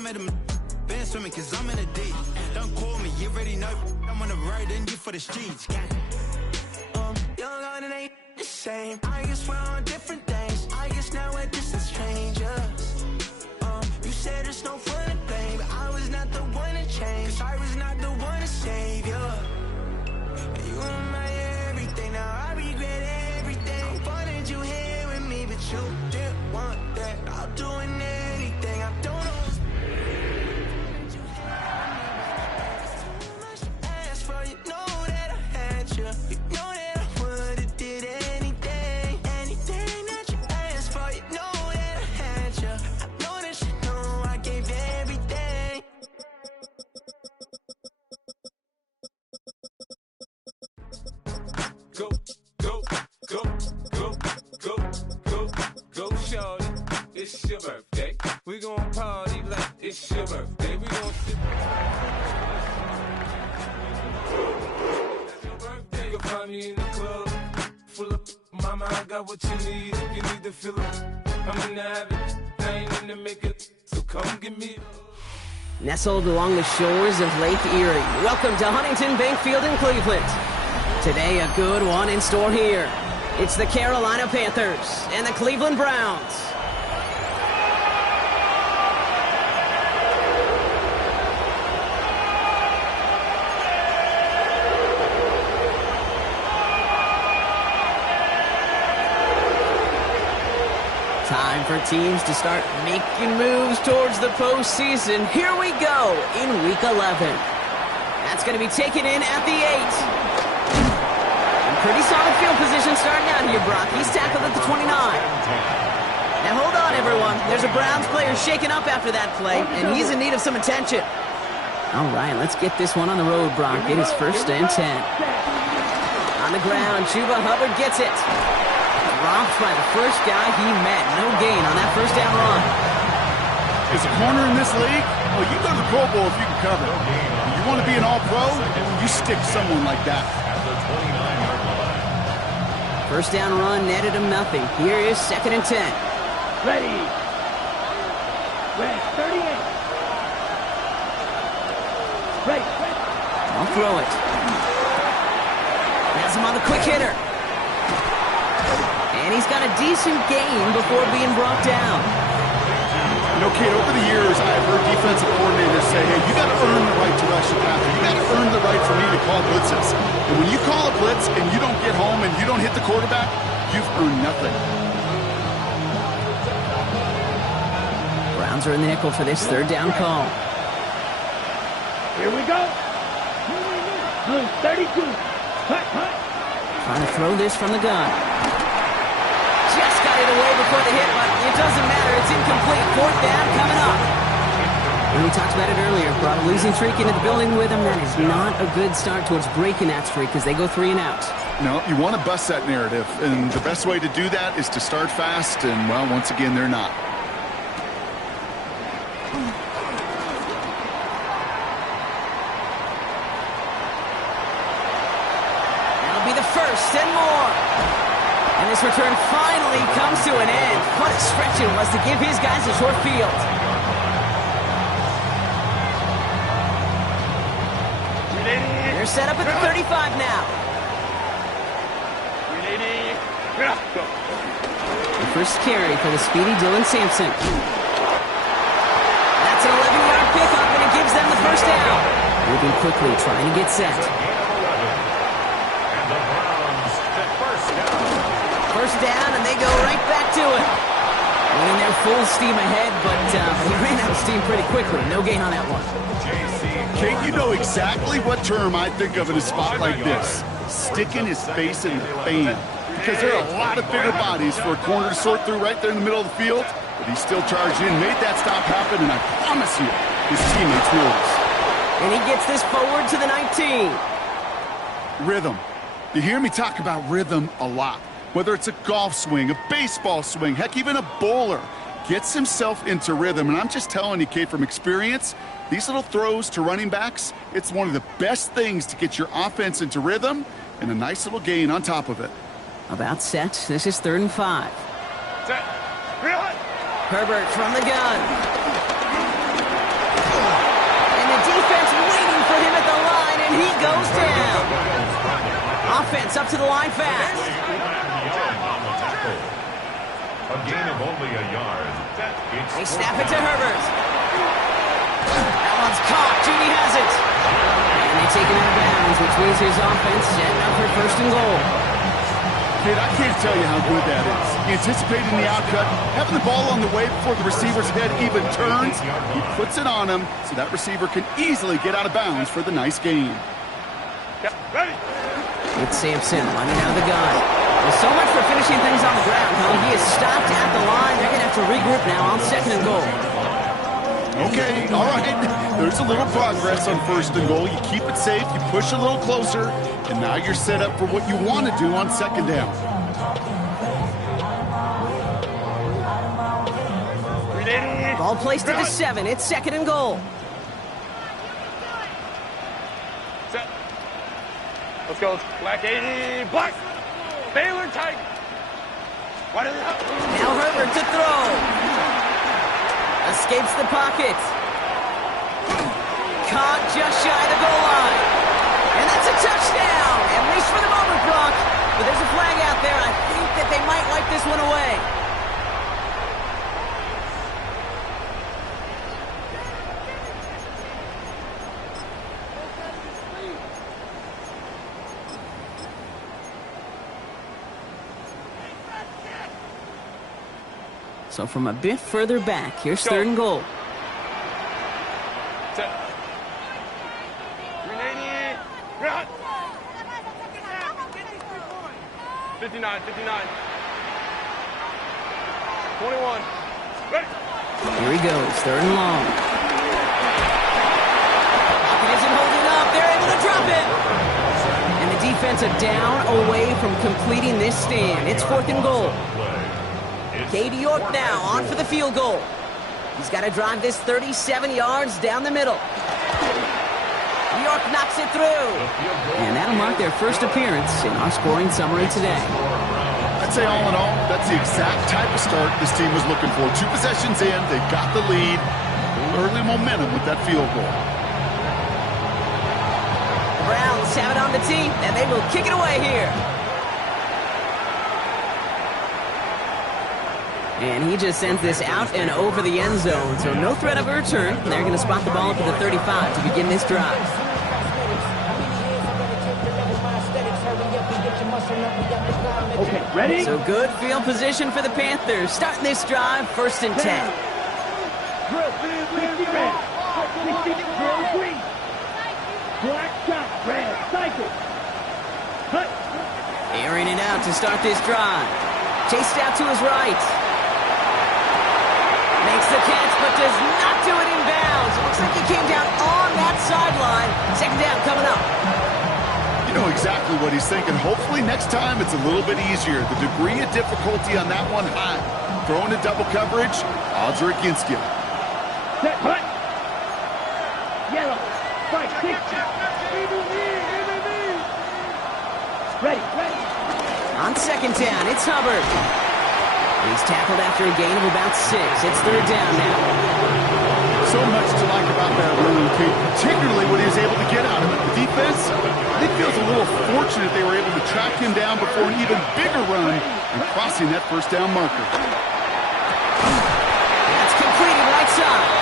Some of them been swimming cause I'm in a deep. Don't call me, you already know. I'm on the road and you for the streets. Young on it ain't the same. I guess we're on different things. I guess now we're just as strangers. You said there's no fun to blame, but I was not the one to change. Cause I was not the one to save you. And you were my everything, now I regret everything. I wanted you here with me, but you didn't want that. I'll do anything, I don't know. Too much to ask for, you know that I had you. You know that I would've did anything. Anything that you asked for, you know that I had you. I know that you know I gave everything. Go, go, go, go, go, go, go, shorty. It's your birthday. We gon' party like it's your birthday. We gon' sit. It's your birthday. You'll find me in the club. Full of mama, I got what you need. If you need to fill it, I'm in the habit. I ain't in the makeup, so come get me. Nestled along the shores of Lake Erie, welcome to Huntington Bank Field in Cleveland. Today, a good one in store here. It's the Carolina Panthers and the Cleveland Browns. Time for teams to start making moves towards the postseason. Here we go in Week 11. That's going to be taken in at the 8. Pretty solid field position starting out here, Brock. He's tackled at the 29. Now hold on, everyone. There's a Browns player shaken up after that play, and he's in need of some attention. All right, let's get this one on the road, Brock. It is 1st and 10. On the ground, Chuba Hubbard gets it. Dropped by the first guy he met. No gain on that first down run. Is a corner in this league? Oh, you go to the Pro Bowl if you can cover. You want to be an all-pro? You stick someone like that. First down run netted him nothing. Here is 2nd and 10. Ready. Red 38. Right. I'll throw it. Has him on the quick hitter. And he's got a decent gain before being brought down. You know, Kate, over the years, I've heard defensive coordinators say, hey, you got to earn the right to rush the passer. You got to earn the right for me to call blitzes. And when you call a blitz and you don't get home and you don't hit the quarterback, you've earned nothing. Browns are in the nickel for this 3rd down call. Here we go. 32. Hut, hut. Trying to throw this from the gun. Just got it away before the hit, but it doesn't matter. It's incomplete. 4th down coming up. And we talked about it earlier. Brought a losing streak into the building with him. That is not a good start towards breaking that streak as they go 3 and out. No, you want to bust that narrative. And the best way to do that is to start fast. And, well, once again, they're not. That'll be the 1st and more. And this return finally comes to an end. What a stretch it was to give his guys a short field. They're set up at the 35 now. The first carry for the speedy Dylan Sampson. That's an 11-yard pickup, and it gives them the first down. Moving quickly, trying to get set. First down, and they go right back to it. Moving their full steam ahead, but he ran out of steam pretty quickly. No gain on that one. Kate, you know exactly what term I think of in a spot like this. Sticking his face in the fan. Because there are a lot of bigger bodies for a corner to sort through right there in the middle of the field. But he still charged in, made that stop happen, and I promise you, his teammates noticed. And he gets this forward to the 19. Rhythm. You hear me talk about rhythm a lot. Whether it's a golf swing, a baseball swing, heck, even a bowler. Gets himself into rhythm. And I'm just telling you, Kate, from experience, these little throws to running backs, it's one of the best things to get your offense into rhythm and a nice little gain on top of it. About set. This is 3rd and 5. Set. Herbert from the gun. goes down. Offense up to the line fast. A gain of only a yard. They snap it to Herbert. That one's caught. Judy has it. And they take it out of bounds, which means his offense setting up for first and goal. Kid, I can't tell you how good that is. Anticipating the outcut, having the ball on the way before the receiver's head even turns. He puts it on him so that receiver can easily get out of bounds for the nice gain. It's Sampson running out of the gun. Well, so much for finishing things on the ground, huh? He is stopped at the line. They're going to have to regroup now on second and goal. Okay, all right. There's a little progress on first and goal. You keep it safe, you push a little closer, and now you're set up for what you want to do on second down. Ball placed at the 7. It's second and goal. Set. Let's go. Black 80. Black. Baylor tight. What is it? Now Herbert to throw. Escapes the pocket. Caught just shy of the goal line. And that's a touchdown. At least for the moment, Brock. But there's a flag out there. I think that they might wipe this one away. So from a bit further back, here's third and goal. Set. 380. 59. 21. Ready. Here he goes, third and long. Pocket isn't holding up. They're able to drop it. And the defense are down away from completing this stand. It's fourth and goal. Katie York now on for the field goal. He's got to drive this 37 yards down the middle. York knocks it through. And that'll mark their first appearance in our scoring summary today. I'd say all in all, that's the exact type of start this team was looking for. 2 possessions in, they got the lead. Early momentum with that field goal. The Browns have it on the tee, and they will kick it away here. And he just sends this out and over the end zone, so no threat of a return. They're going to spot the ball up at the 35 to begin this drive. Okay, ready? So good field position for the Panthers. Starting this drive, first and 10. Drill, 60 red. 60 drill green. Black shot, red, cycle. Cut. Airing it out to start this drive. Chased out to his right. Makes the catch, but does not do it in bounds. It looks like he came down on that sideline. Second down coming up. You know exactly what he's thinking. Hopefully next time it's a little bit easier. The degree of difficulty on that one high. Throwing a double coverage, odds are against you. Set, cut. Yellow. Strike, 60. Ready. On second down, it's Hubbard. He's tackled after a gain of about 6. It's third down now. So much to like about that run, Kate, particularly what he was able to get out of it. The defense, I think, feels a little fortunate they were able to track him down before an even bigger run and crossing that first down marker. That's completed right side.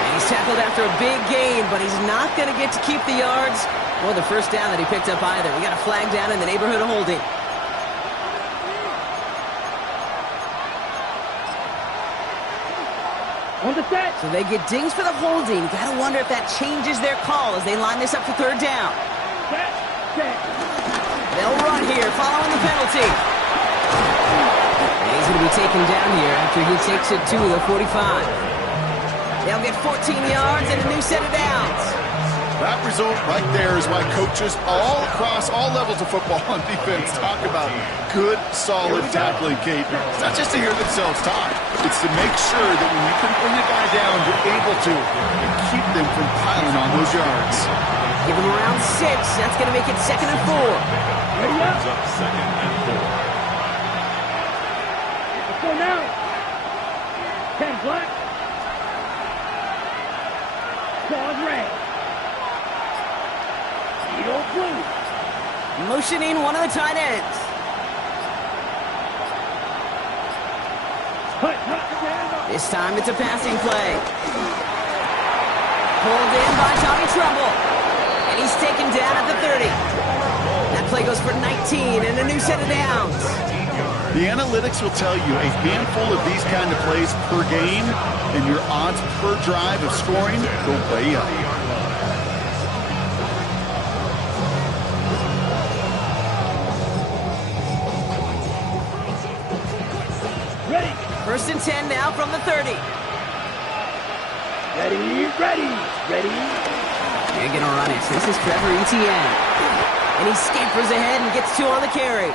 And he's tackled after a big gain, but he's not going to get to keep the yards or the first down that he picked up either. We got a flag down in the neighborhood of holding. On the set. So they get dings for the holding. Got to wonder if that changes their call as they line this up for third down. Set. They'll run here following the penalty. And he's going to be taken down here after he takes it to the 45. They'll get 14 yards and a new set of downs. That result right there is why coaches all across all levels of football and defense talk about good, solid tackling, Kate. It's not just to hear themselves talk. It's to make sure that when you can bring a guy down, you're able to and keep them from piling on those yards. Give him around 6. That's going to make it second and 4. Ready up. Second and 4. Let's go now. 10 black. Claws red. blue. Motioning one of the tight ends. This time it's a passing play. Pulled in by Tommy Trumbull. And he's taken down at the 30. That play goes for 19 and a new set of downs. The analytics will tell you a handful of these kind of plays per game, and your odds per drive of scoring go way up. Ready. First and 10 now from the 30. Ready. They're going to run it. This is Trevor Etienne. And he scampers ahead and gets 2 on the carry.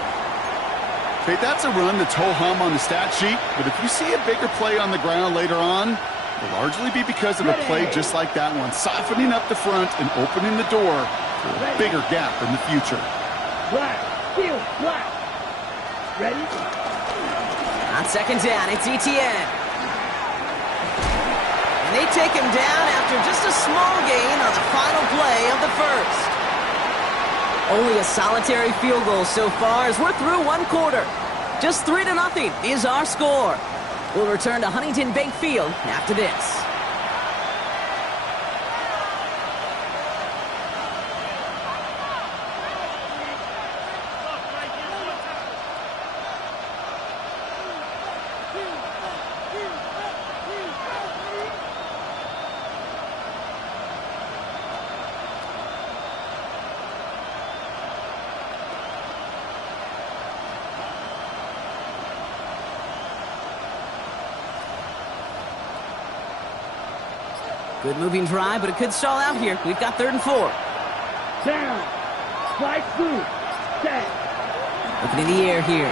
Okay, that's a run that's ho-hum on the stat sheet, but if you see a bigger play on the ground later on, it'll largely be because of a play just like that one, softening up the front and opening the door for a bigger gap in the future. Black. Field. Black. Ready. On second down, it's Etienne. And they take him down after just a small gain on the final play of the first. Only a solitary field goal so far as we're through one quarter. Just 3-0 is our score. We'll return to Huntington Bank Field after this. Good moving drive, but it could stall out here. We've got 3rd and 4. Down. Flag blue. Set. Looking in the air here.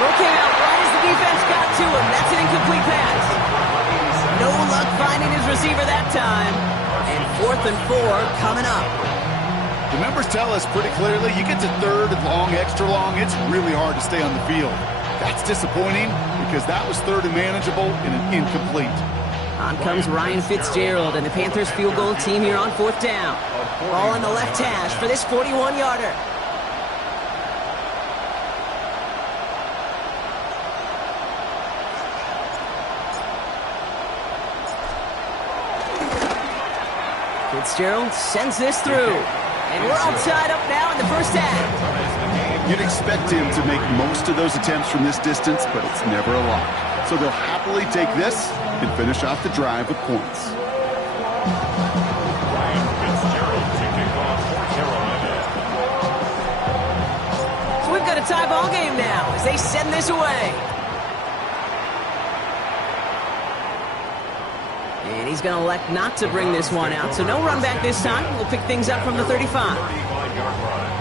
Throw came out right as the defense got to him. That's an incomplete pass. No luck finding his receiver that time. And 4th and 4 coming up. The numbers tell us pretty clearly, you get to 3rd and long, extra long, it's really hard to stay on the field. That's disappointing because that was 3rd and manageable and an incomplete. On comes Ryan Fitzgerald and the Panthers field goal team here on 4th down. Ball on the left hash for this 41-yarder. Fitzgerald sends this through. And we're all tied up now in the first half. You'd expect him to make most of those attempts from this distance, but it's never a lock. So they'll happily take this and finish off the drive with points. Ryan Fitzgerald to kick off for Carolina. So we've got a tie ball game now as they send this away. And he's going to elect not to bring this one out. So no run back this time. We'll pick things up from the 35. 35-yard line.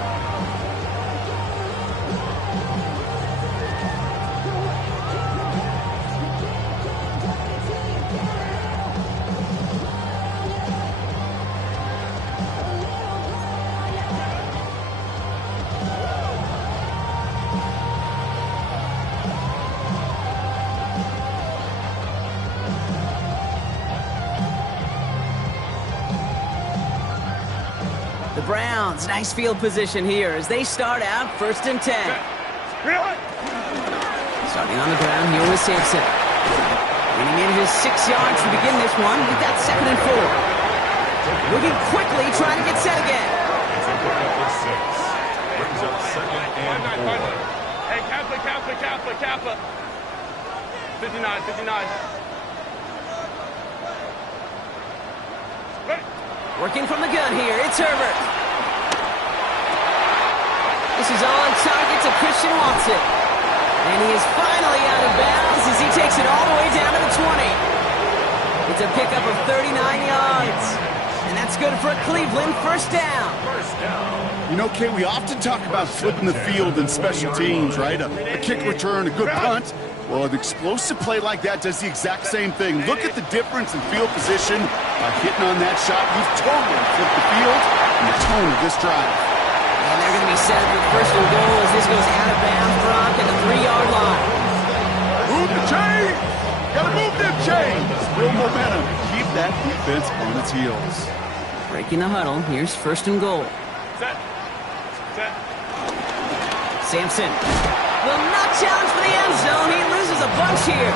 The Browns, nice field position here as they start out 1st and 10. Starting on the ground here with Sampson. And he manages 6 yards to begin this one. We've got 2nd and 4. Moving quickly, trying to get set again. It's a pickup of 6. Brings up 2nd and 4. Hey, Kappa. 59. Working from the gun here, it's Herbert. This is all on target to Christian Watson. And he is finally out of bounds as he takes it all the way down to the 20. It's a pickup of 39 yards. And that's good for a Cleveland first down. You know, Kay, we often talk about flipping the field in special teams, right? A kick return, a good punt. Well, an explosive play like that does the exact same thing. Look at the difference in field position by hitting on that shot. You've totally flipped the field and the tone of this drive. And they're going to be set up with 1st and goal as this goes out of bounds. Brock at the 3-yard line. Move the chains! Gotta move them chains! Real momentum. Keep that defense on its heels. Breaking the huddle. Here's first and goal. Set. Set. Sampson will not challenge for the end zone. He loses a bunch here.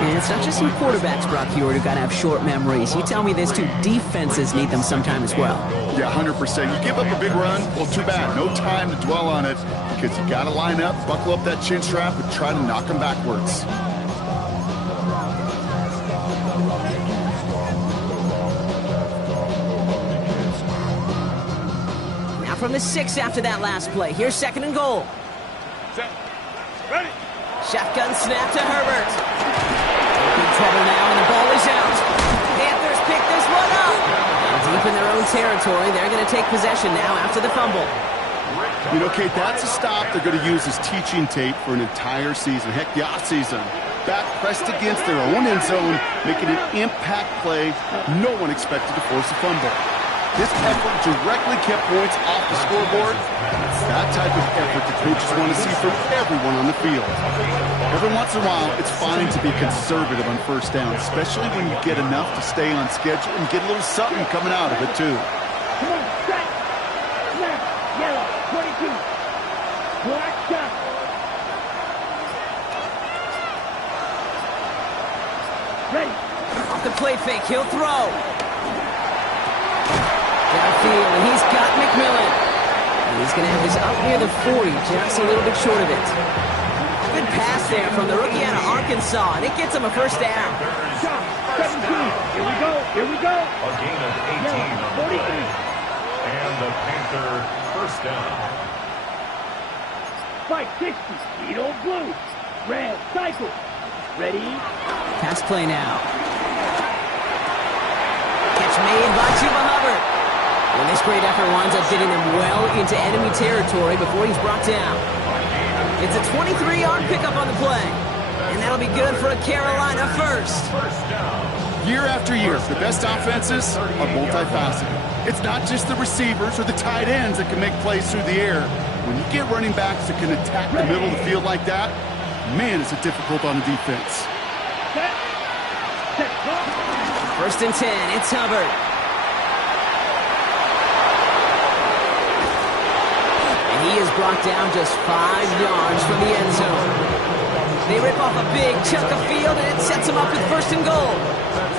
And it's not just some quarterbacks, Brock Heward, who got to have short memories. You tell me this too, defenses need them sometime as well. Yeah, 100%. You give up a big run, well, too bad. No time to dwell on it because you got to line up, buckle up that chin strap, and try to knock them backwards. Now from the 6 after that last play. Here's second and goal. Set. Ready. Shotgun snap to Herbert. In trouble now, and the ball is out. Panthers pick this one up. And deep in their own territory, they're going to take possession now after the fumble. You know, Kate, that's a stop they're going to use as teaching tape for an entire season. Heck, the off-season. Back pressed against their own end zone, making an impact play no one expected to force a fumble. This effort directly kept points off the scoreboard. It's that type of effort the coaches want to see from everyone on the field. Every once in a while, it's fine to be conservative on first down, especially when you get enough to stay on schedule and get a little something coming out of it, too. Come on, set. Snap. Yellow. 22. Black shot. Ready. Off the play fake, he'll throw. Downfield, and he's got McMillan. And he's going to have this up near the 40, just a little bit short of it. Good pass there from the rookie out of Arkansas, and it gets him a first down. Shot. 17. Here we go. Here we go. A gain of 18 on the 43. play. And the Panther first down. Spike 60. Speed old blue. Red. Cycle. Ready. Pass play now. Catch made by Chuba Hubbard. And this great effort winds up getting them well into enemy territory before he's brought down. It's a 23-yard pickup on the play. And that'll be good for a Carolina first. Year after year, the best offenses are multifaceted. It's not just the receivers or the tight ends that can make plays through the air. When you get running backs that can attack the middle of the field like that, man, is it difficult on the defense. Set. Set. First and 10, it's Hubbard. And he is brought down just 5 yards from the end zone. They rip off a big chunk of field, and it sets them up with first and goal.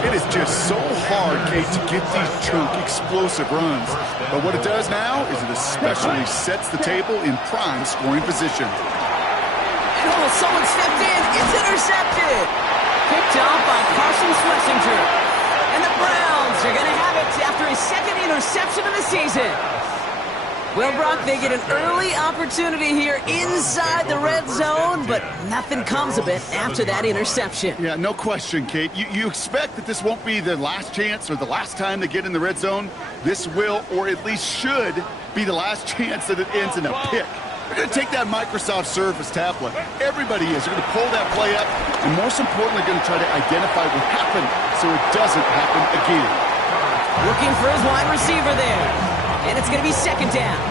It is just so hard, Kate, to get these chunk, explosive runs. But what it does now is it especially sets the table in prime scoring position. And someone stepped in. It's intercepted. Picked off by Carson Schlesinger. And the Browns are going to have it after his second interception of the season. Well, Brock, they get an early opportunity here inside the red zone, but nothing comes of it after that interception. Yeah, no question, Kate. You expect that this won't be the last chance or the last time they get in the red zone. This will, or at least should, be the last chance that it ends in a pick. They're going to take that Microsoft Surface tablet. Everybody is. They're going to pull that play up, and most importantly, going to try to identify what happened so it doesn't happen again. Looking for his wide receiver there. And it's going to be second down.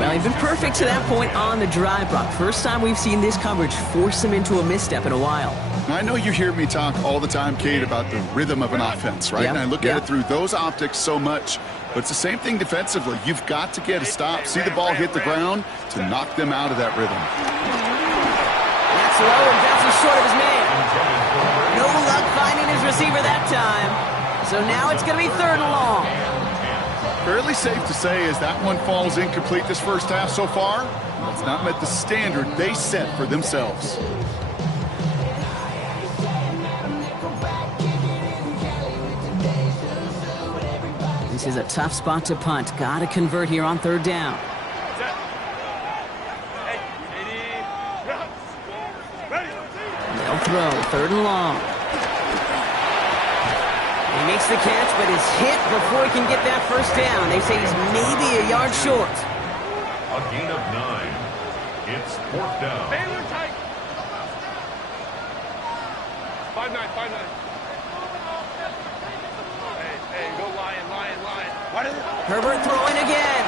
Well, he's been perfect to that point on the drive, Brock. First time we've seen this coverage force him into a misstep in a while. I know you hear me talk all the time, Kate, about the rhythm of an offense, right? Yep. And I look at it through those optics so much. But it's the same thing defensively. You've got to get a stop, see the ball hit the ground to knock them out of that rhythm. That's low and bounces short of his man. No luck finding his receiver that time. So now it's going to be third and long. Fairly safe to say as that one falls incomplete this first half so far, it's not met the standard they set for themselves. This is a tough spot to punt. Got to convert here on third down. Set. Hey, ready. They'll throw third and long. He makes the catch, but is hit before he can get that first down. They say he's maybe a yard short. A gain of 9. It's fourth down. Baylor tight. 5-9, 5-9. Hey, go Lion. What is it? Herbert throwing again.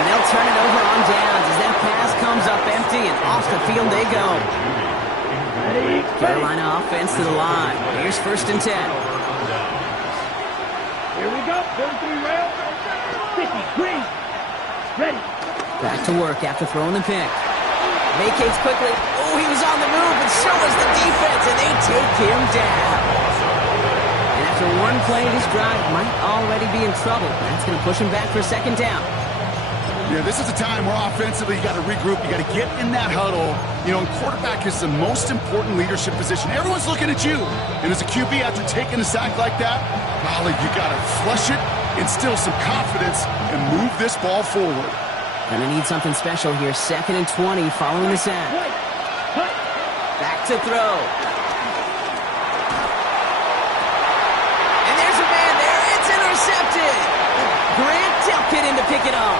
And they'll turn it over on downs as that pass comes up empty, and off the field they go. Carolina offense to the line. Here's first and 10. on downs. Here we go. 33 rail. 50 green. Ready. Back to work after throwing the pick. Vacates quickly. Oh, he was on the move, but so was the defense, and they take him down. And after one play, this drive might already be in trouble. That's going to push him back for a second down. Yeah, this is a time where offensively you got to regroup. You got to get in that huddle. You know, quarterback is the most important leadership position. Everyone's looking at you. And as a QB, after taking a sack like that, golly, you got to flush it, instill some confidence, and move this ball forward. Gonna need something special here. 2nd and 20 following the sack. Back to throw. And there's a man there. It's intercepted. Grant Delkin in to pick it off.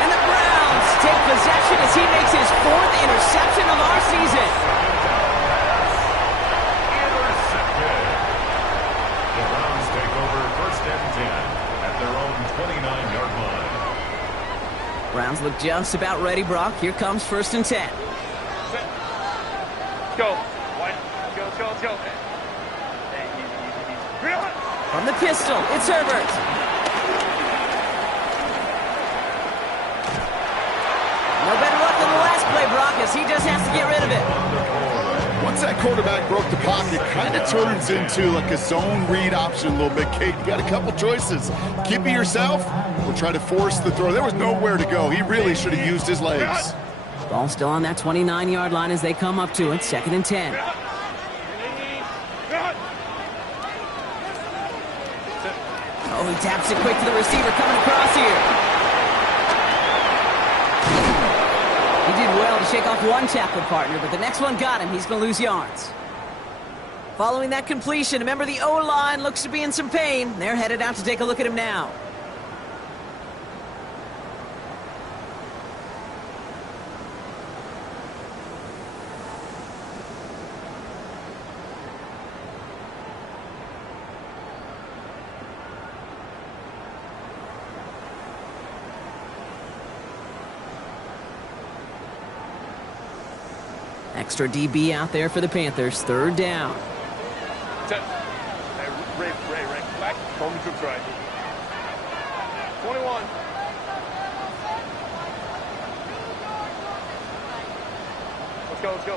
And the Browns take possession as he makes his 4th interception of our season. Intercepted. The Browns take over 1st and 10 at their own 29-yard line. Browns look just about ready, Brock. Here comes 1st and 10. Go. One. Let's go. Hey, easy. From the pistol, it's Herbert. No better luck than the last play, Brock, as he just has to get rid of it. Once that quarterback broke the pocket, it kind of turns into like a zone read option a little bit. Kate, you got a couple choices. Keep it yourself or try to force the throw. There was nowhere to go. He really should have used his legs. Ball still on that 29-yard line as they come up to it. 2nd and 10. Oh, he taps it quick to the receiver coming across here. He did well to shake off one tackle partner, but the next one got him. He's going to lose yards. Following that completion, remember the O-line looks to be in some pain. They're headed out to take a look at him now. Extra DB out there for the Panthers. 3rd down. Hey, Ray, back. Hold me to try. 21. Let's go.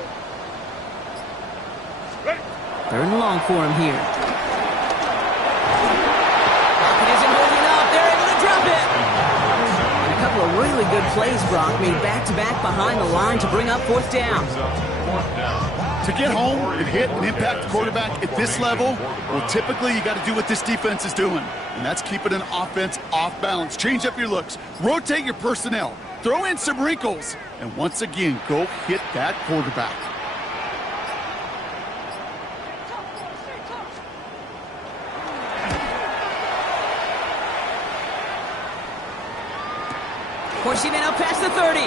Ready. 3rd and long for him here. Pocket isn't holding up. They're able to drop it. And a couple of really good plays, Brock, made back-to-back behind the line to bring up 4th down. To get home and hit and impact the quarterback at this level, well, typically you got to do what this defense is doing, and that's keeping an offense off balance. Change up your looks, rotate your personnel, throw in some wrinkles, and once again, go hit that quarterback. Pushing it up past the 30.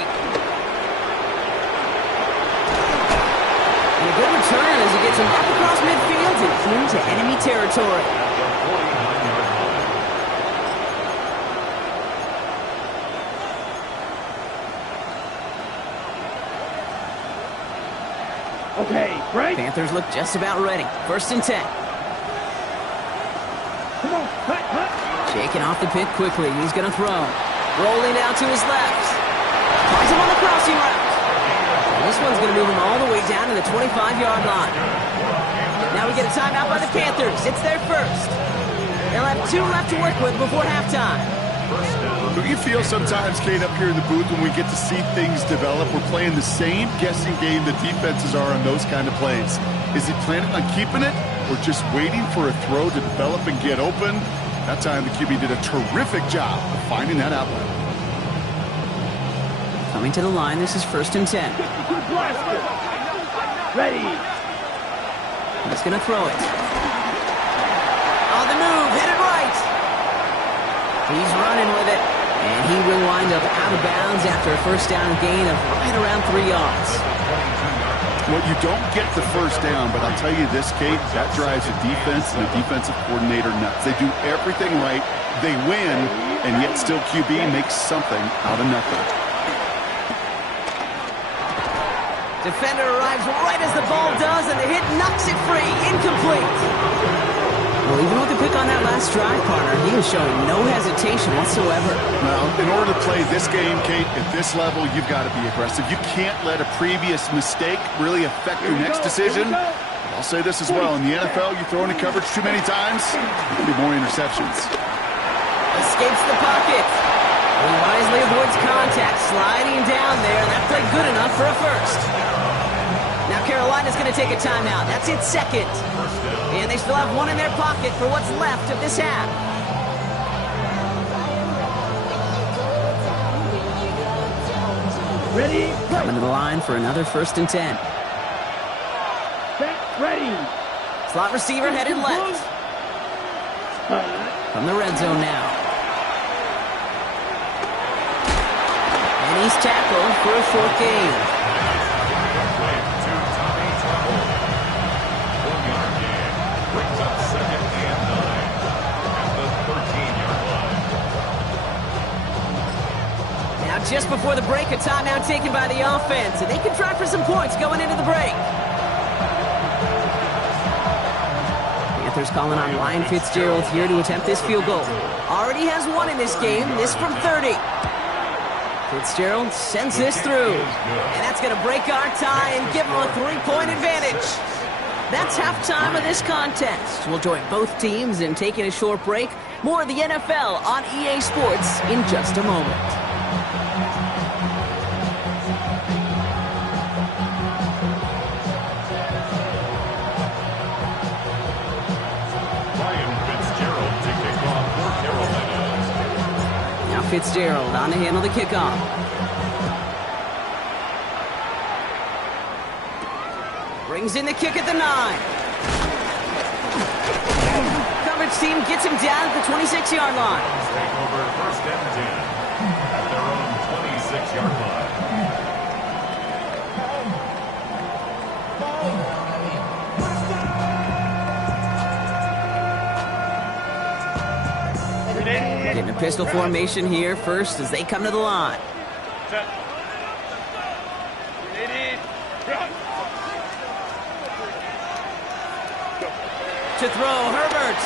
And a good return as he gets him up across midfield and into enemy territory. Okay, break. Panthers look just about ready. 1st and 10. Come on, hut. Shaking off the pick quickly. He's going to throw. Rolling down to his left. Finds him on the crossing route. This one's going to move him all the way down to the 25-yard line. Now we get a timeout by the Panthers. It's their 1st. They'll have 2 left to work with before halftime. Do you feel sometimes, Kate, up here in the booth when we get to see things develop, we're playing the same guessing game the defenses are on those kind of plays? Is he planning on keeping it or just waiting for a throw to develop and get open? That time the QB did a terrific job of finding that outlet. Coming to the line, this is 1st and 10. Ready. He's going to throw it. On the move, headed right. He's running with it, and he will wind up out of bounds after a 1st down gain of right around 3 yards. Well, you don't get the 1st down, but I'll tell you this, Kate, that drives a defense and a defensive coordinator nuts. They do everything right, they win, and yet still QB makes something out of nothing. Defender arrives right as the ball does, and the hit knocks it free. Incomplete. Well, even with the pick on that last drive, partner, he was showing no hesitation whatsoever. Well, in order to play this game, Kate, at this level, you've got to be aggressive. You can't let a previous mistake really affect your next decision. I'll say this as well. In the NFL, you throw into coverage too many times, there'll be more interceptions. Escapes the pocket. He wisely avoids contact, sliding down there. That played good enough for a first. Now Carolina's going to take a timeout. That's its second. And they still have one in their pocket for what's left of this half. Ready? Coming to the line for another 1st and 10. Set, ready. Slot receiver headed left. From the red zone now. And he's tackled for a short gain. Just before the break, a timeout taken by the offense, and they can try for some points going into the break. Panthers calling on Ryan Fitzgerald here to attempt this field goal. Already has one in this game, this from 30. Fitzgerald sends this through, and that's going to break our tie and give them a 3-point advantage. That's halftime of this contest. We'll join both teams in taking a short break. More of the NFL on EA Sports in just a moment. Fitzgerald on to handle the kickoff. Brings in the kick at the 9. Coverage team gets him down at the 26-yard line. Take over 1st and 10 at their own 26-yard line. Getting a pistol formation here first as they come to the line. To throw, Herbert.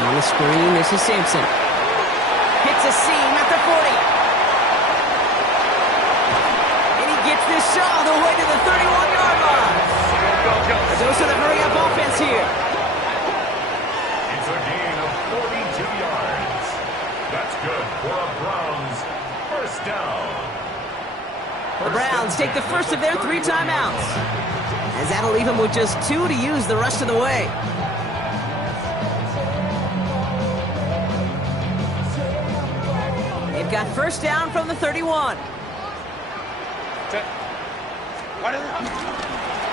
And on the screen, this is Sampson. Hits a seam at the 40. And he gets this shot all the way to the 31-yard line. Those are the hurry-up offense here. It's a gain of 42 yards. That's good for a Browns 1st down. The Browns take the first of their 3 timeouts, as that'll leave them with just 2 to use the rest of the way. They've got 1st down from the 31.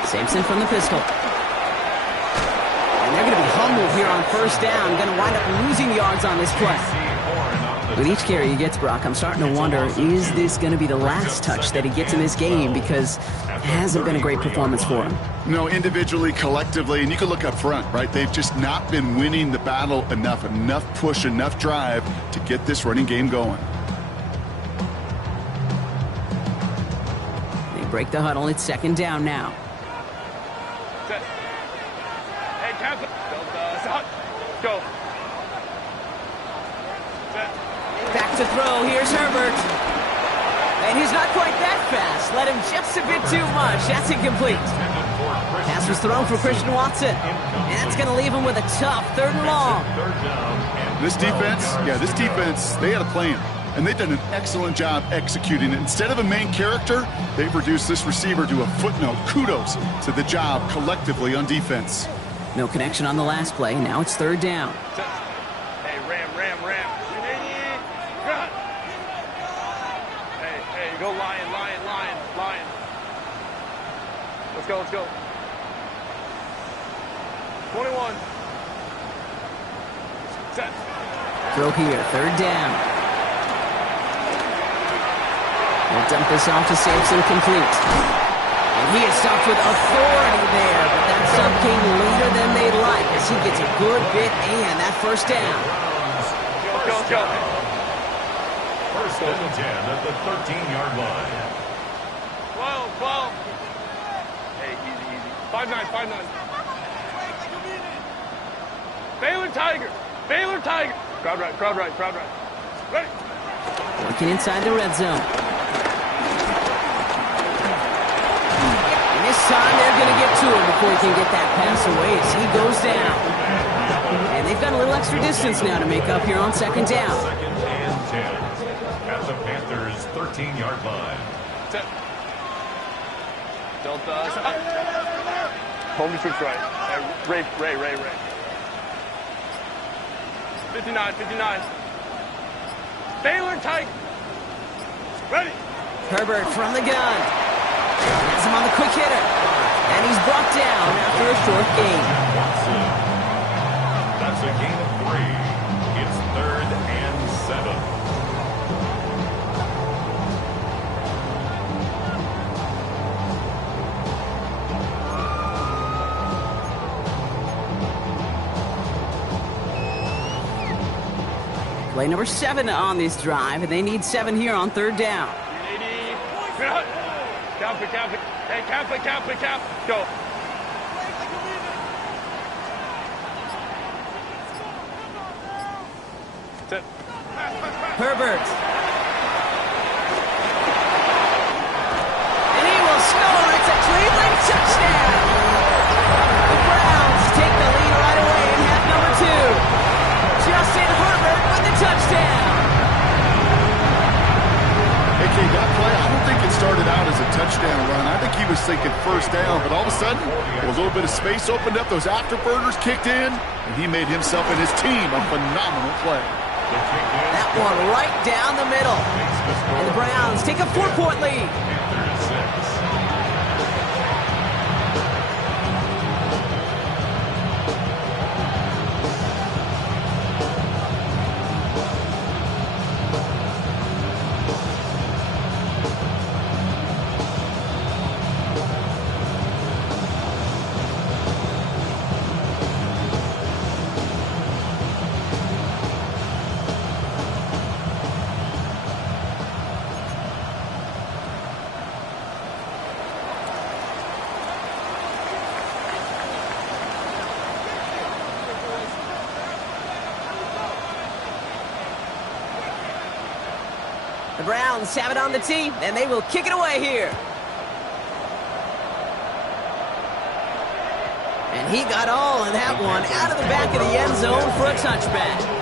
Sampson from the pistol. And they're going to be humbled here on 1st down. Going to wind up losing yards on this play. With each carry he gets, Brock, I'm starting to wonder, is this going to be the last touch that he gets in this game? Because it hasn't been a great performance for him. No, individually, collectively, and you can look up front, right? They've just not been winning the battle enough push, enough drive to get this running game going. They break the huddle. It's 2nd down now. Hey, Captain. Go. Back to throw. Here's Herbert. And he's not quite that fast. Let him just a bit too much. That's incomplete. Pass was thrown for Christian Watson. And that's going to leave him with a tough 3rd and long. This defense, they had a plan. And they've done an excellent job executing it. Instead of a main character, they've reduced this receiver to a footnote. Kudos to the job collectively on defense. No connection on the last play. Now it's 3rd down. Hey, Ram. Hey, go Lion. Let's go. 21. Set. Throw here, 3rd down. They'll dump this off to Sampson, complete. And he is stopped with authority there, but that stop came later than they'd like as he gets a good bit and that 1st down. Go. 1st and 10 at the 13-yard line. 12. Hey, easy. 5-9. Baylor Tiger. Baylor Tiger. Crowd right, crowd right, crowd right. Ready. Working inside the red zone. And this time they're going to get to him before he can get that pass away as he goes down. And they've got a little extra distance now to make up here on second down. Second and 10 at the Panthers' 13-yard line. Delta. Home to right. Ray. 59. Baylor Tiger. Ready. Herbert from the gun. Has him on the quick hitter. And he's brought down after a short gain. That's a gain of 3. It's 3rd and 7. Play number 7 on this drive, and they need 7 here on third down. 80. Count it. Hey, count. Go. Sit. Herbert. And he will score. It's a Cleveland touchdown. The Browns take the lead right away in half number 2. Justin Herbert with the touchdown. AK, that play, I don't think it started out as a touchdown run. I think he was thinking first down, but all of a sudden, a little bit of space opened up, those afterburners kicked in, and he made himself and his team a phenomenal play. That one right down the middle. And the Browns take a 4-point lead. The Browns have it on the tee, and they will kick it away here. And he got all of that one out of the back of the end zone for a touchback.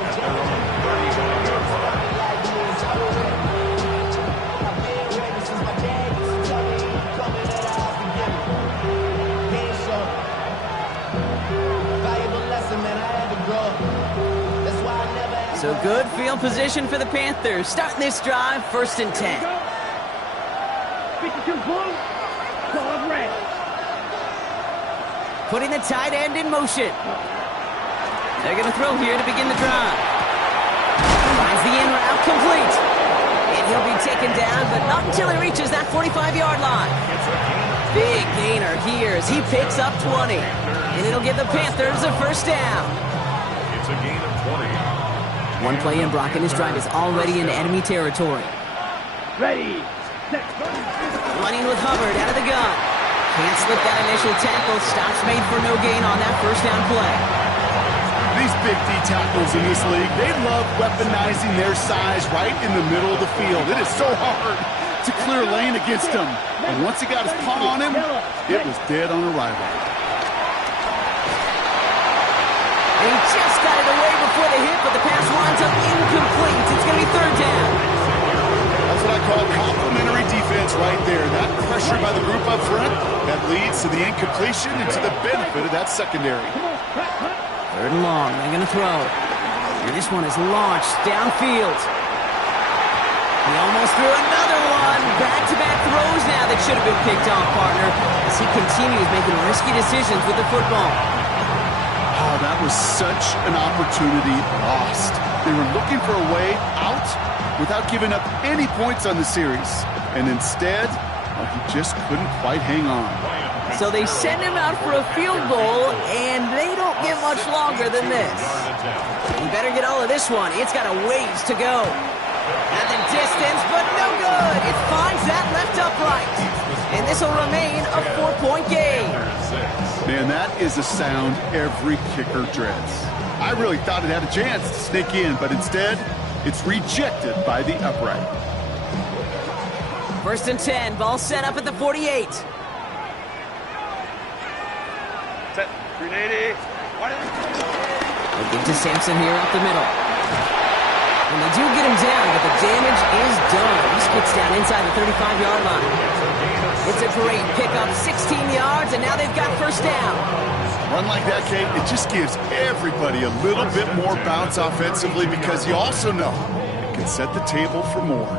So good field position for the Panthers. Starting this drive, 1st and 10. 52 blue, call red. Putting the tight end in motion. They're going to throw here to begin the drive. Finds the in route complete. And he'll be taken down, but not until he reaches that 45-yard line. Big gainer here as he picks up 20. And it'll give the Panthers a first down. It's a gain of 20. One play in, Brock, and his drive is already in enemy territory. Ready, set. Running with Hubbard out of the gun. Can't slip that initial tackle. Stops made for no gain on that first down play. These big D tackles in this league, they love weaponizing their size right in the middle of the field. It is so hard to clear lane against him. And once he got his paw on him, it was dead on arrival. He just got it away before the hit, but the pass winds up incomplete. It's going to be third down. That's what I call complimentary defense right there. That pressure by the group up front, that leads to the incompletion and to the benefit of that secondary. 3rd and long. They're going to throw. And this one is launched downfield. He almost threw another one. Back-to-back throws now that should have been picked off, partner, as he continues making risky decisions with the football. Oh, that was such an opportunity lost. They were looking for a way out without giving up any points on the series. And instead, he just couldn't quite hang on. So they send him out for a field goal, and they don't get much longer than this. You better get all of this one. It's got a ways to go. At the distance, but no good. It finds that left upright. And this will remain a 4-point game. Man, that is a sound every kicker dreads. I really thought it had a chance to sneak in, but instead, it's rejected by the upright. 1st and 10, ball set up at the 48. Set. 380. They give to Sampson here up the middle. And they do get him down, but the damage is done. He gets down inside the 35-yard line. It's a great pickup, 16 yards, and now they've got 1st down. Run like that, Kate, it just gives everybody a little bit more bounce offensively because you also know it can set the table for more.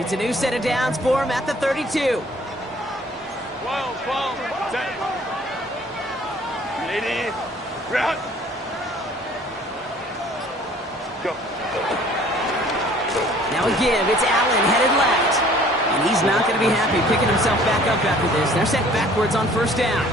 It's a new set of downs for him at the 32. 12, 12. Set. 380. Route. Go. Now a give, it's Allen headed left. And he's not going to be happy picking himself back up after this. They're sent backwards on 1st down.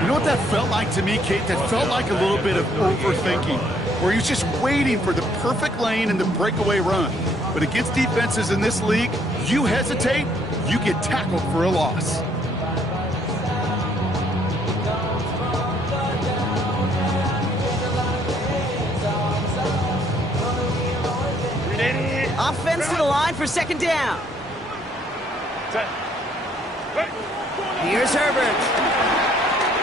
You know what that felt like to me, Kate? That felt like a little bit of overthinking, where he was just waiting for the perfect lane and the breakaway run. But against defenses in this league, you hesitate, you get tackled for a loss. Offense to the line for 2nd down. Set. Right. Here's Herbert.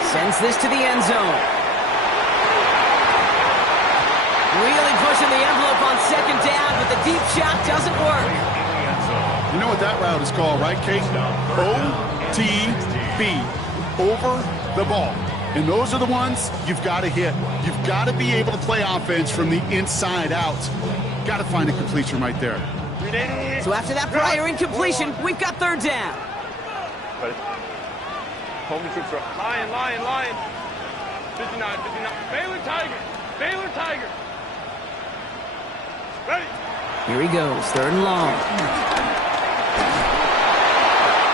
Sends this to the end zone. Really pushing the envelope on 2nd down, but the deep shot doesn't work. You know what that route is called, right, Kate? OTB. Over the ball. And those are the ones you've got to hit. You've got to be able to play offense from the inside out. Got to find a completion right there. So after that prior incompletion, we've got 3rd down. Ready. Hold me troops. Lion. 59. Baylor Tiger. Ready. Here he goes, 3rd and long.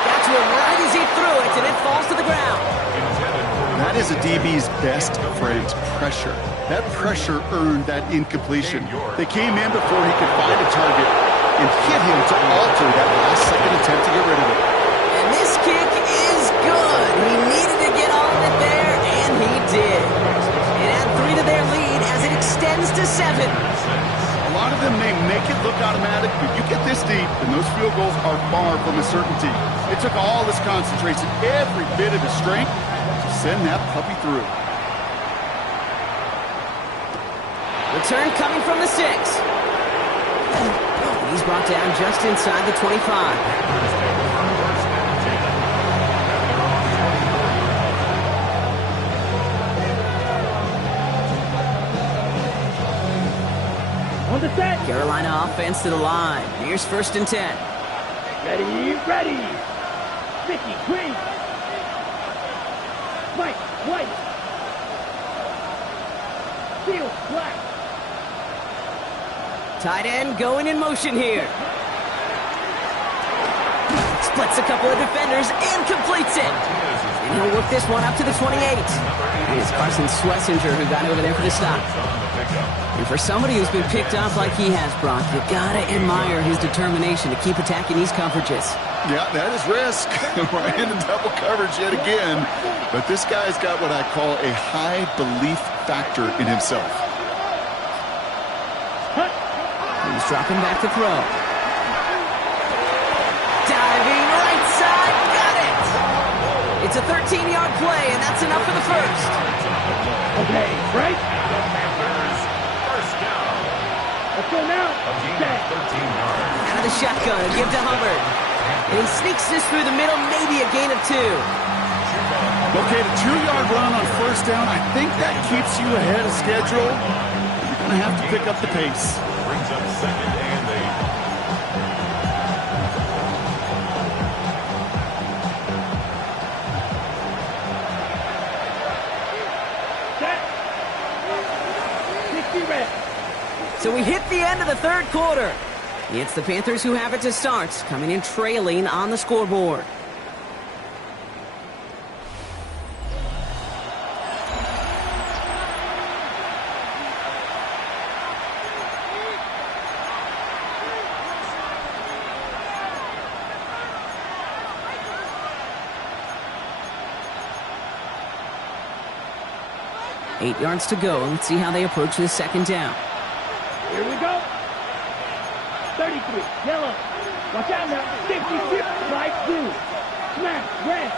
Got to him right as he threw it, and it falls to the ground. That is a DB's best friend, pressure. That pressure earned that incompletion. They came in before he could find a target and hit him to alter that last-second attempt to get rid of it. And this kick is good. He needed to get all of it there, and he did. It adds 3 to their lead as it extends to 7. A lot of them may make it look automatic, but you get this deep, and those field goals are far from a certainty. It took all this concentration, every bit of his strength, to send that puppy through. Return coming from the 6. He's brought down just inside the 25. On the set. Carolina offense to the line. Here's 1st and 10. Ready. Sticky, green. White. Steel, black. Tight end going in motion here. Splits a couple of defenders and completes it. And he'll work this one up to the 28. And it's Carson Schlesinger who got over there for the stop. And for somebody who's been picked up like he has, Brock, you gotta admire his determination to keep attacking these coverages. Yeah, that is risk. We're into double coverage yet again. But this guy's got what I call a high belief factor in himself. He's dropping back to throw. Diving right side, got it! It's a 13-yard play, and that's enough for the 1st. Okay, right? Let's go now. Out of the shotgun, give to Hubbard. And he sneaks this through the middle, maybe a gain of 2. Okay, the 2-yard run on 1st down, I think that keeps you ahead of schedule. You're going to have to pick up the pace. Brings up 2nd and 8. Set. 60 red. So we hit the end of the 3rd quarter. It's the Panthers who have it to start, coming in trailing on the scoreboard. 8 yards to go. Let's see how they approach this second down. Here we go. 33, yellow. Watch out now. 56, light blue. Smash, red.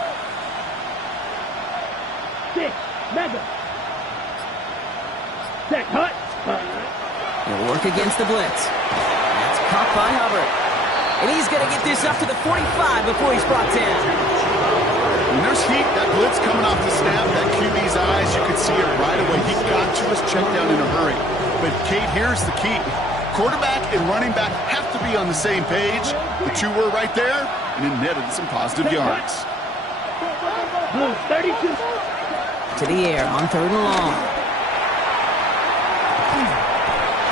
6, mega. Set, hut. He'll work against the blitz. That's caught by Hubbard. And he's going to get this up to the 45 before he's brought down. When there's heat, that blitz coming off the snap, that QB's eyes, you could see it right away. He got to his check down in a hurry. But, Kate, here's the key. Quarterback and running back have to be on the same page. The two were right there, and it netted some positive yards. Blue, 32. To the air on 3rd and long.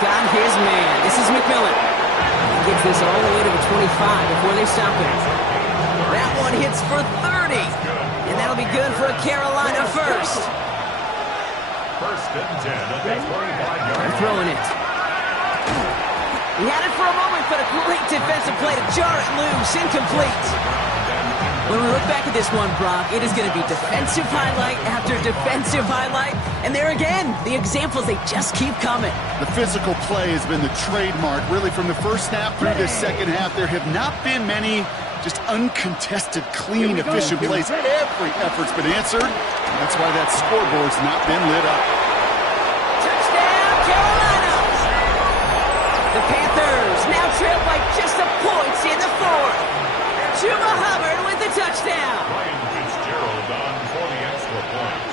Got his man. This is McMillan. He gets this all the way to the 25 before they stop him. That one hits for 30. And that'll be good for a Carolina first. First and 10 at the 25-yard They're throwing it. He had it for a moment, but a great defensive play to jar it loose. Incomplete. When we look back at this one, Brock, it is going to be defensive highlight after defensive highlight. And there again, the examples, they just keep coming. The physical play has been the trademark, really, from the first snap through this second half. There have not been many just uncontested, clean, efficient plays. Every effort's been answered. And that's why that scoreboard's not been lit up. Touchdown, Carolina! The Panthers now trail by just a point in the 4th. Chuba Hubbard with the touchdown. Ryan Fitzgerald on for the extra point.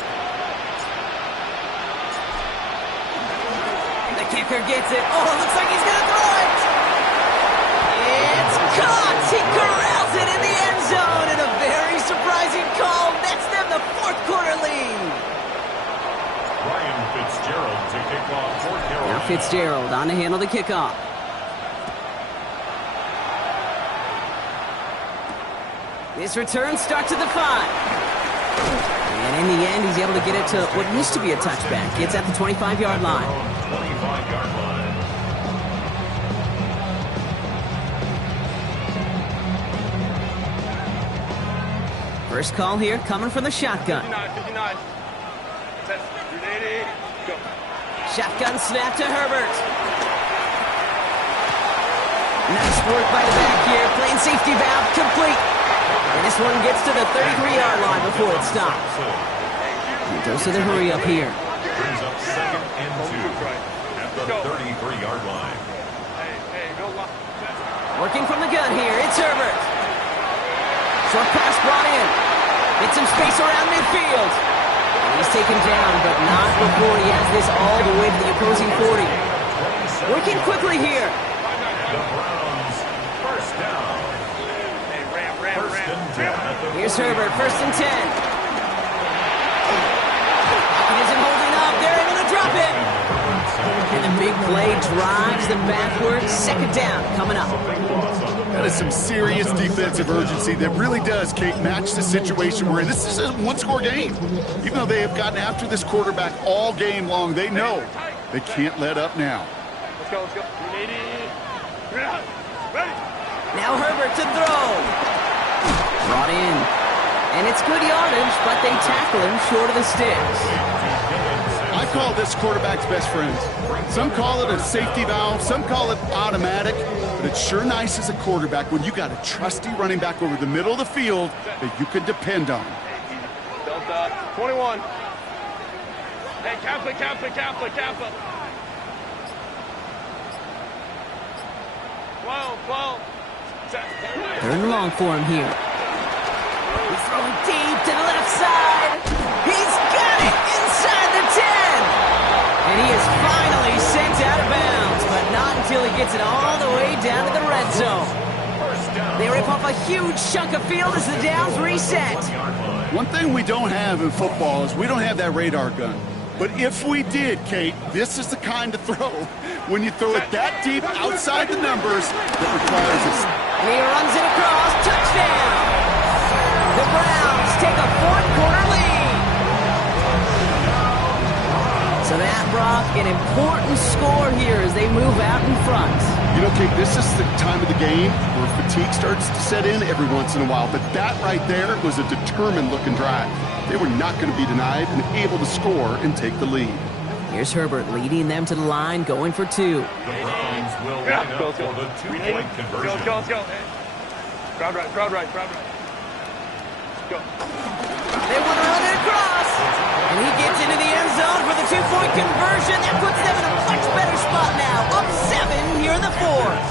The kicker gets it. Oh, it looks like he's going to throw it. It's caught. He corrals it in the end zone. And a very surprising call. That's them the 4th quarter lead. Ryan Fitzgerald to kick off for Carolina. Now Fitzgerald on to handle the kickoff. This return starts at the 5. And in the end, he's able to get it to what used to be a touchback. It's at the 25-yard line. 25-yard line. First call here coming from the shotgun. 59. Set. Ready. Go. Shotgun snap to Herbert. Nice work by the back here. Playing safety valve complete. And this one gets to the 33-yard line before it stops. He goes to the hurry up here. Brings up 2nd and 2 at the 33-yard line. Hey, go. Working from the gun here. It's Herbert. Short pass brought in. Gets some space around midfield. And he's taken down, but not before he has this all the way to the opposing 40. Working quickly here. The Browns, first down. Hey, ram. Here's Herbert, 1st and 10. He isn't holding up. They're able to drop it. And the big play drives them backwards. 2nd down coming up. That is some serious defensive urgency that really does, Kate, match the situation we're in. This is a one-score game. Even though they have gotten after this quarterback all game long, they know they can't let up now. Let's go. Ready. Now Herbert to throw. Brought in. And it's good yardage, but they tackle him short of the sticks. I call this quarterback's best friend. Some call it a safety valve, some call it automatic, but it's sure nice as a quarterback when you got a trusty running back over the middle of the field that you can depend on. Delta 21. Hey, Kappa. 12. 3rd and long for him here. He's throwing deep to the left side. He's got it inside the 10. And he is finally sent out of bounds, but not until he gets it all the way down to the red zone. They rip off a huge chunk of field as the downs reset. One thing we don't have in football is we don't have that radar gun. But if we did, Kate, this is the kind of throw when you throw it that deep outside the numbers that requires a... And he runs it across. Touchdown! The Browns take a 4th quarter lead. So that, Brock, an important score here as they move out in front. You know, Kate, this is the time of the game where fatigue starts to set in every once in a while, but that right there was a determined-looking drive. They were not going to be denied and able to score and take the lead. Here's Herbert leading them to the line, going for two. The Browns will line up for the two-point conversion. Let's go. Crowd right. Go. They want to run it across. And he gets into the end zone for the two-point conversion. That puts them in a much better spot now. Up 7 here in the fourth.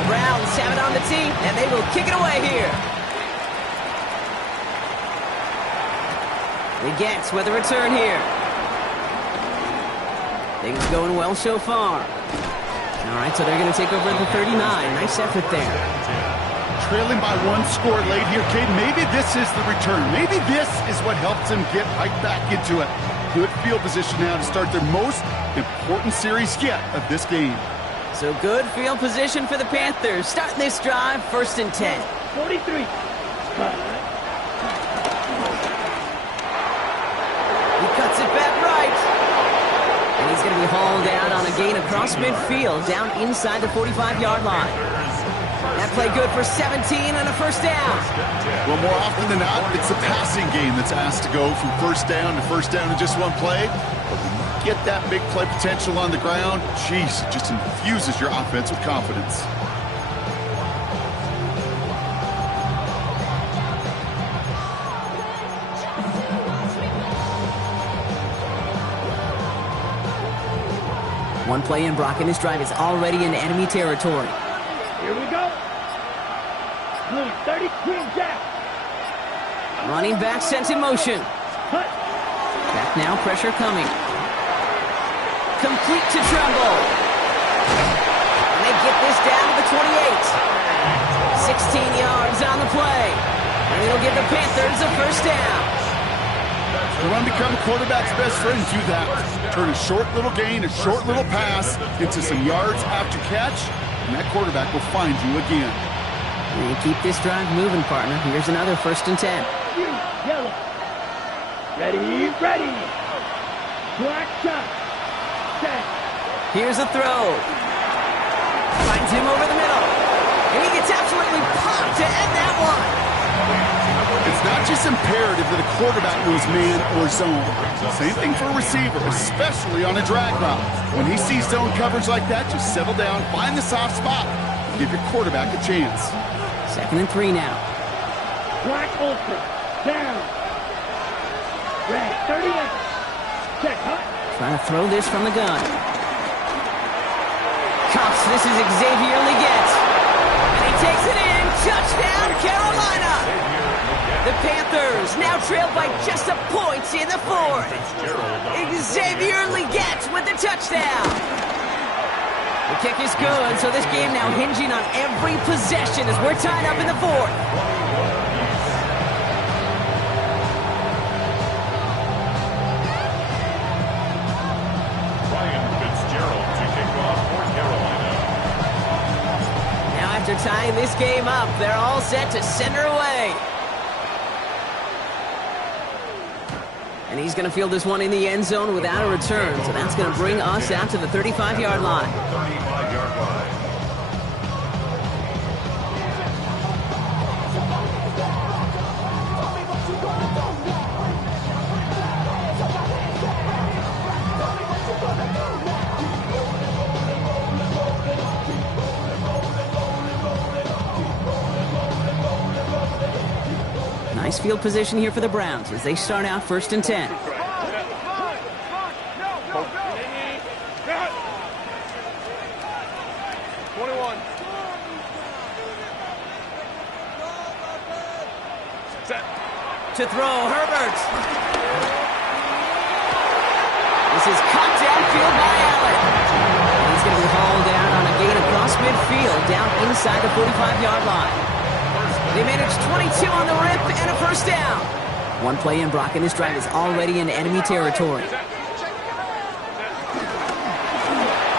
The Browns have it on the tee, and they will kick it away here. They get with a return here. Things going well so far. All right, so they're going to take over at the 39. Nice effort there. Trailing by 1 score late here, Cade. Maybe this is the return. Maybe this is what helps them get right back into it. Good field position now to start their most important series yet of this game. So good field position for the Panthers. Starting this drive, 1st and 10. 43. He cuts it back right. And he's going to be hauled out on a gain across midfield, down inside the 45-yard line. That play good for 17 and a first down. Well, more often than not, it's the passing game that's asked to go from first down in just one play. But when you get that big play potential on the ground, geez, it just infuses your offense with confidence. One play in, Brock, and this drive is already in enemy territory. Here we go. Blue 30, Queen Jack. Running back sent in motion. Cut. Back now, pressure coming. Complete to Tremble. And they get this down to the 28. 16 yards on the play. And it'll give the Panthers a first down. You want to become a quarterback's best friend, do that. Turn a short little gain, a short little pass into some yards after catch, and that quarterback will find you again. And you keep this drive moving, partner. Here's another 1st and 10. You, yellow. Ready. Black shot. Set. Here's a throw. Finds him over the middle. And he gets absolutely popped to end that one. It's not just imperative that a quarterback knows man or zone. Same thing for a receiver, especially on a drag route. When he sees zone coverage like that, just settle down, find the soft spot, and give your quarterback a chance. 2nd and 3 now. Black ultra. Down. Red 38. Check. Hut. Trying to throw this from the gun. Cuffs, this is Xavier Leggett. And he takes it in. Touchdown, Carolina. The Panthers now trail by just a point in the 4th. Xavier Leggett with the touchdown. The kick is good, so this game now hinging on every possession as we're tied up in the 4th. Now after tying this game up, they're all set to send her away. And he's going to field this one in the end zone without a return. So that's going to bring us out to the 35-yard line. 35-yard line. Nice field position here for the Browns as they start out 1st and 10. 21. Set. To throw, Herbert. This is cut downfield by Allen. And he's going to be hauled down on a gain across midfield, down inside the 45-yard line. They managed 22 on the rip and a first down. One play in, Brock, and this drive is already in enemy territory.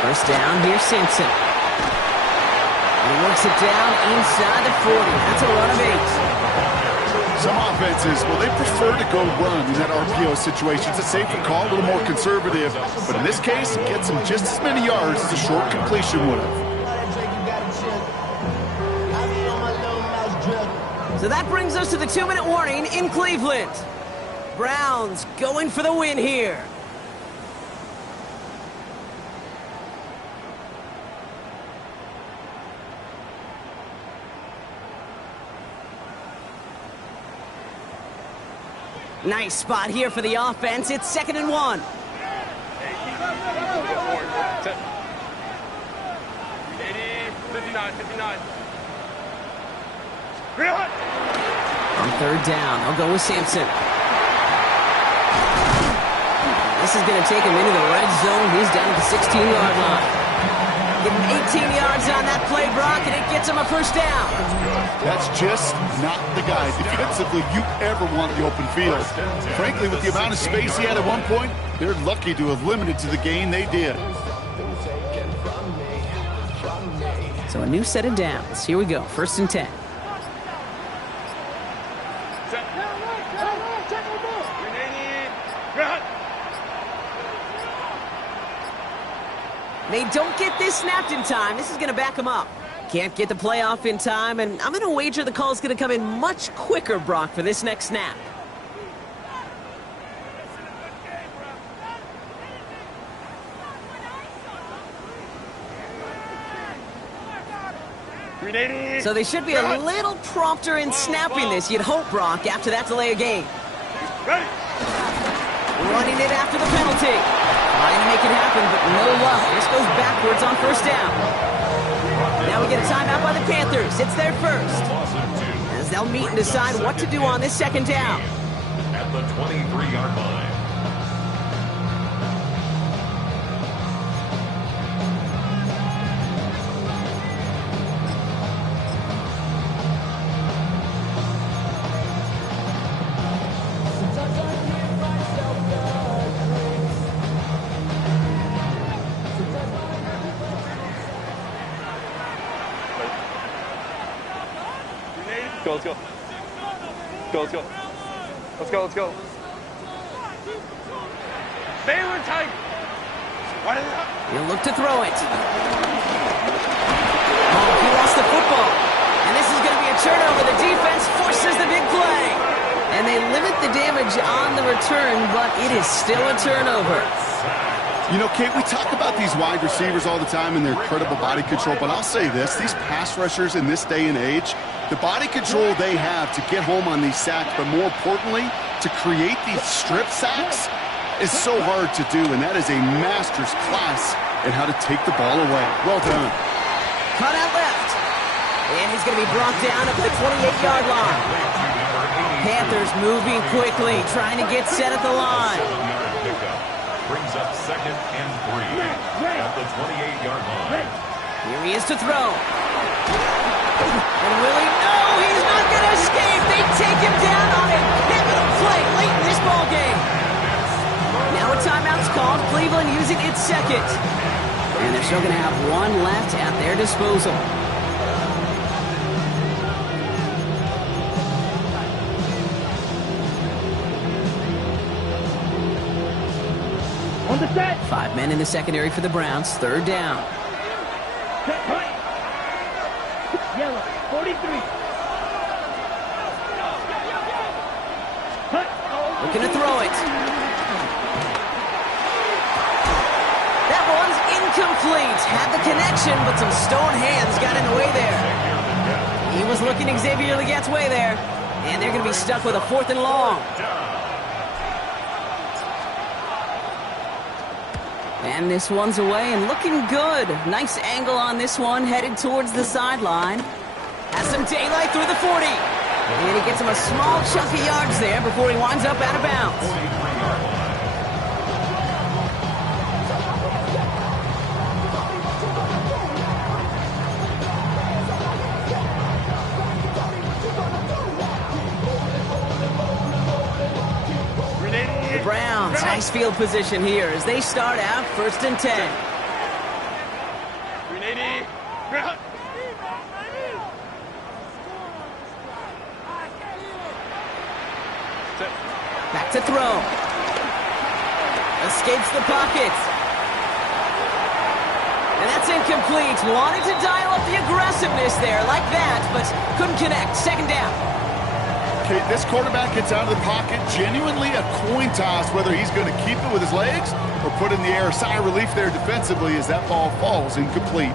First down, here's Simpson. And he works it down inside the 40. That's a run of 8. Some offenses, well, they prefer to go run in that RPO situation. It's a safer call, a little more conservative. But in this case, it gets him just as many yards as a short completion would have. So that brings us to the 2-minute warning in Cleveland. Browns going for the win here. Nice spot here for the offense. It's 2nd and 1. Hey, 59, 59. On 3rd down, they'll go with Sampson. This is going to take him into the red zone. He's down at the 16-yard line. Give him 18 yards on that play, Brock, and it gets him a 1st down. That's just not the guy defensively you ever want the open field. Frankly, with the amount of space he had at one point, they're lucky to have limited to the gain they did. So a new set of downs. Here we go, 1st and 10. They don't get this snapped in time. This is going to back them up. Can't get the play off in time, and I'm going to wager the call is going to come in much quicker, Brock, for this next snap. So they should be a little prompter in snapping this, you'd hope, Brock, after that delay of game. Running it after the penalty. Trying to make it happen, but no luck. This goes backwards on 1st down. Now we get a timeout by the Panthers. It's their 1st. As they'll meet and decide what to do on this 2nd down. At the 23-yard line. Let's go. Let's go. Let's go. Let's go. Baylor tight. He'll look to throw it. Oh, he lost the football. And this is going to be a turnover. The defense forces the big play. And they limit the damage on the return, but it is still a turnover. You know, Kate, we talk about these wide receivers all the time and their incredible body control, but I'll say this, these pass rushers in this day and age, the body control they have to get home on these sacks, but more importantly, to create these strip sacks is so hard to do, and that is a master's class in how to take the ball away. Well done. Cut out left. And he's going to be brought down at the 28-yard line. Panthers moving quickly, trying to get set at the line. Brings up 2nd and 3 at the 28-yard line. Here he is to throw. And will he? No, he's not going to escape. They take him down on a pivotal play late in this ball game. Now a timeout's called. Cleveland using its 2nd. And they're still going to have 1 left at their disposal. On the set. 5 men in the secondary for the Browns. 3rd down. Set point. Yellow, 43. Hut. Looking to throw it. That one's incomplete. Had the connection, but some stone hands got in the way there. He was looking Xavier Legette's way there. And they're going to be stuck with a 4th and long. And this one's away and looking good. Nice angle on this one, headed towards the sideline. Has some daylight through the 40. And he gets him a small chunk of yards there before he winds up out of bounds. The Browns, nice field position here as they start out 1st and 10. Set. Back to throw. Escapes the pocket. And that's incomplete. Wanted to dial up the aggressiveness there like that, but couldn't connect. Second down. Okay, this quarterback gets out of the pocket, genuinely a coin toss whether he's going to keep it with his legs or put in the air. Sigh of relief there defensively as that ball falls incomplete.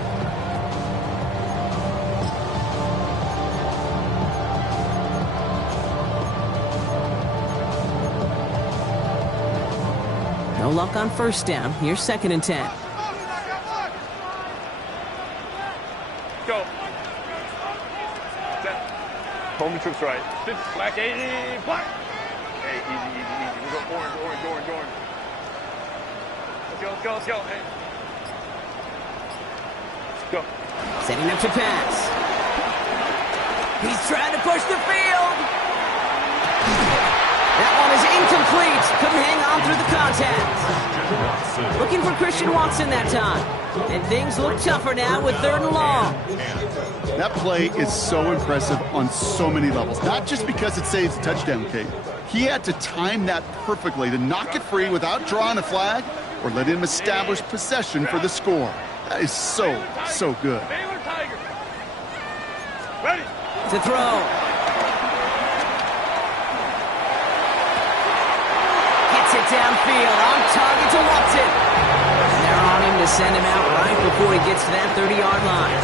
No luck on first down. Here's 2nd and 10. Go. Set. Home trips right. Sit. Black 80. Black. Hey, easy. We go orange. Let's go. Hey. Go. Setting up to pass. He's trying to push the field. That one is incomplete. Couldn't hang on through the contact. Looking for Christian Watson that time. And things look tougher now with 3rd and long. That play is so impressive on so many levels. Not just because it saves a touchdown, Kate. He had to time that perfectly to knock it free without drawing a flag or let him establish possession for the score. That is so good. Baylor Tiger. Ready. To throw. Gets it downfield, on target to Watson. And they're on him to send him out right before he gets to that 30-yard line.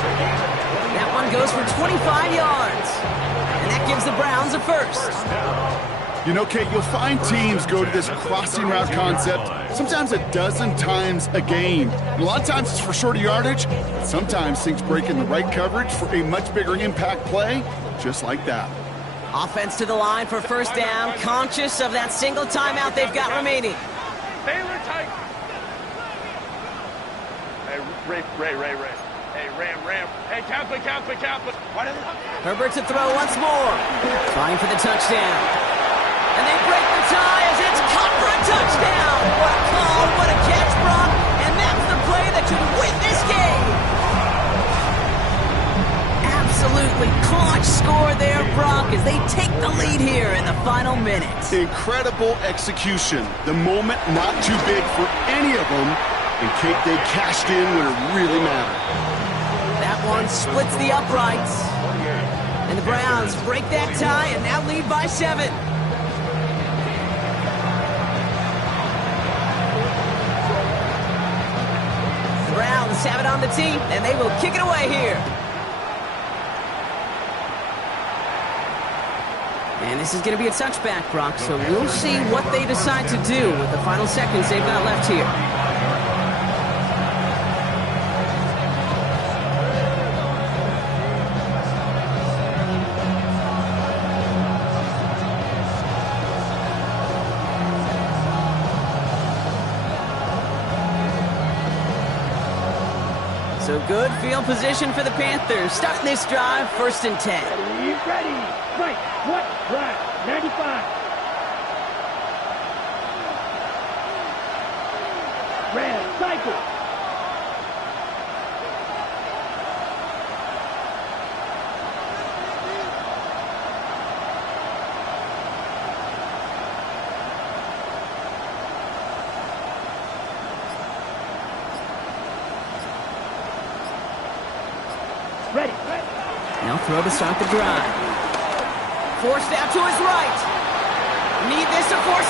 That one goes for 25 yards. And that gives the Browns a first. You know, Kate, you'll find teams go to this crossing route concept sometimes a dozen times a game. And a lot of times it's for shorter yardage. Sometimes things break in the right coverage for a much bigger impact play, just like that. Offense to the line for first down, conscious of that single timeout they've got remaining. Baylor Tiger. Hey, Ray. Hey, Ram. Hey, Kaplan. Herbert to throw once more. Trying for the touchdown. And they break the tie as it's caught for a touchdown. What a call, what a catch, Brock. And that's the play that should win this game. Absolutely clutch score there, Brock, as they take the lead here in the final minutes. Incredible execution. The moment not too big for any of them. And Kate, they cashed in when it really mattered. That one splits the uprights. And the Browns break that tie and now lead by 7. Browns have it on the tee, and they will kick it away here. And this is going to be a touchback, Brock, so we'll see what they decide to do with the final seconds they've got left here. So good field position for the Panthers. Starting this drive, 1st and 10. Ready. Right. What? Right. 95. Red. Cycle. Ready. Now throw to start the drive. Forced out to his right. Need this to force